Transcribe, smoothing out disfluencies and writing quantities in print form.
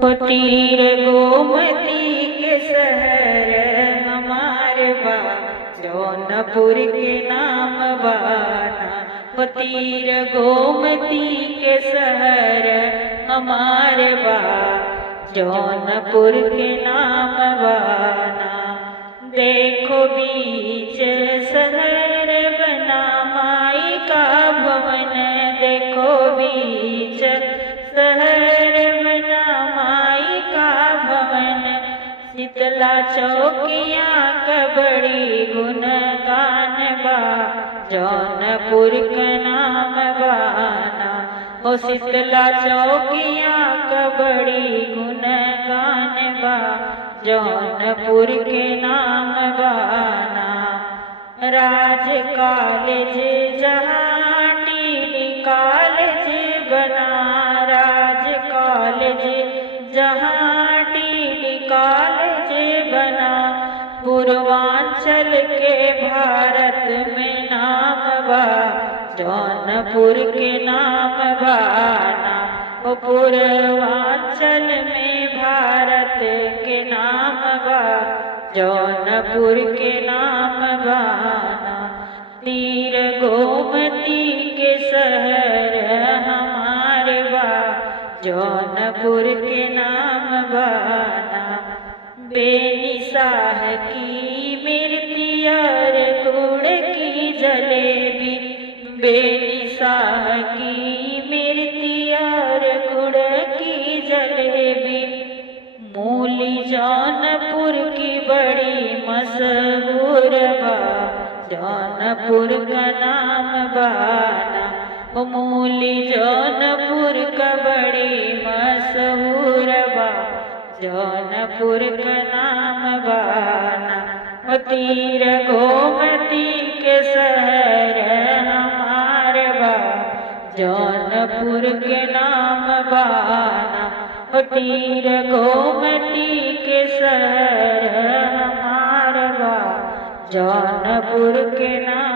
वो तीर गोमती के शहर हमारे बा जौनपुर के नाम बाना। वो तीर गोमती के शहर हमारे बा जौनपुर के नाम बाना। देखो बीच शहर बना माई का भवन, देखो बीच शहर बना माई का भवन। शीतला चौकियाँ कबड़ी गुण गान बा जौनपुर का नाम बाना। ओ शीतला चौकियाँ कबड़ी गुण गान बा जौनपुर के नाम बाना। राज कॉलेज जहाँ टीडी कॉलेज बना, राज कॉलेज जहाँ टीडी कॉलेज बना। पूर्वांचल के भारत में नाम बा जौनपुर के नाम बाना। ओ पूर्वांचल में भारत के नाम बा जौनपुर के नाम बाना। तीर गोमती के शहर हमारे बा जौनपुर के नाम बाना। बेनिसाह की मिर्ती और गुड़ की जलेबी, बेनिसाह की मिर्ती और गुड़ की जलेबी। मूली जौनपुर की बड़ी मशहूर बा जौनपुर का नाम बाना। वो मूली जौनपुर का बड़ी मशहूर बा जौनपुर का नाम बाना। वो तीर गोमती के शहर हमारे बा जौनपुर के नाम बाना। वो तीर गोमती के शहर हमारे बा जौनपुर के नाम